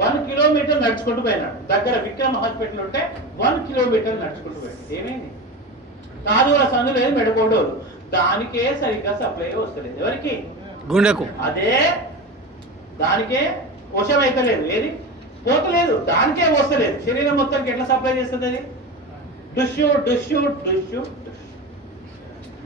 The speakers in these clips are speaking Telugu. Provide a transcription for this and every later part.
వన్ కిలోమీటర్ నడుచుకుంటూ పోయినాడు దగ్గర విక్రమ హాస్పిటల్ ఉంటే వన్ కిలోమీటర్ నడుచుకుంటూ పోయాడు ఏమైంది కాదు ఆ సందు లేదు మెడకోడోరు దానికే సరిగ్గా సప్లై వస్తలేదు ఎవరికి గుండెకు అదే దానికే వశం అయితలేదు ఏది పోతలేదు దానికే వస్తలేదు శరీరం మొత్తానికి ఎట్లా సప్లై చేస్తుంది అది డుష్యూ డుష్యూ డుష్యూ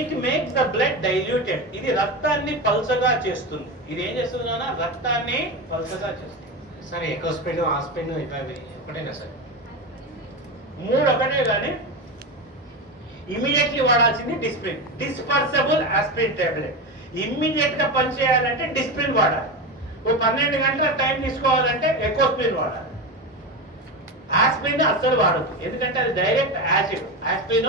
it makes the blood diluted ఇది రక్తాన్ని పల్చగా చేస్తుంది ఇది ఏం చేస్తుంది నాన్న రక్తాన్ని పల్చగా చేస్తుంది సరే ఎకోస్పెన్ ఆస్పెన్ ఒకటేనా సార్ మూడు ఒకటే కానీ immediately వాడాల్సింది Disprin dispersible aspirin tablet immediate గా పనిచేయాలంటే డిస్ప్రిన్ వాడాలి ఓ పన్నెండు గంటల టైం తీసుకోవాలంటే ఎకోస్పిన్ వాడాలి ఆస్పిన్ అస్సలు వాడదు ఎందుకంటే అది డైరెక్ట్ యాసిడ్ ఆస్పిన్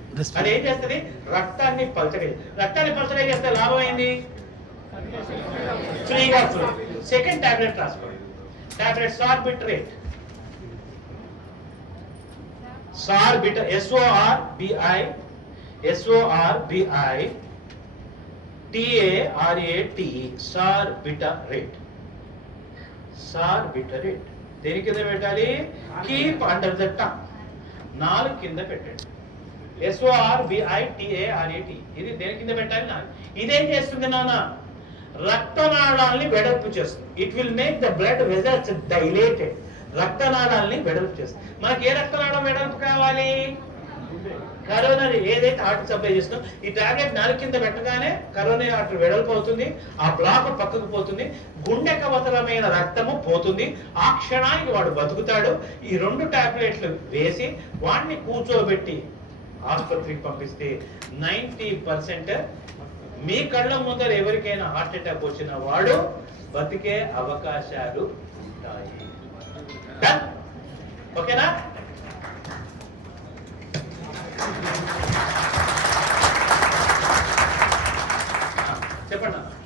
అది ఏం చేస్తుంది రక్తాన్ని పల్చడే రక్తాన్ని పల్చడే చేస్తే లాభం అయింది ఫ్రీగా సెకండ్ టాబ్లెట్ రాసుకోండి tablet Sorbitrate సార్బిట S O R B I S O R B I T A R A T sorbitrate sorbitrate దేని కింద పెట్టాలి కీప్ అండర్ ద టంగ్ నాలుగు కింద పెట్టండి ఎస్ఓఆర్ ఇది దేని కింద పెట్టాలి నా ఇదేం చేస్తుంది నాన్న రక్తనాళాలని వెడల్పు చేస్తుంది it will make the blood vessels dilated రక్తనాళాలని వెడల్పు చేస్తుంది మనకి ఏ రక్తనాళం వెడల్పు కావాలి కరోనా ఏదైతే హార్ట్ సప్లై చేస్తుందో ఈ టాబ్లెట్ నాలుగు కింద పెట్టగానే కరోనా హార్ట్ వెడల్పు అవుతుంది ఆ బ్లాక్ పక్కకు పోతుంది గుండె కవతరమైన రక్తము పోతుంది ఆ క్షణానికి వాడు బతుకుతాడు ఈ రెండు టాబ్లెట్లు వేసి వాడిని కూర్చోబెట్టి ఆసుపత్రికి పంపిస్తే నైంటీ పర్సెంట్ మీ కళ్ళ ముందర ఎవరికైనా హార్ట్ అటాక్ వచ్చిన వాడు బతికే అవకాశాలు ఉంటాయి ఓకేనా చెప్పండి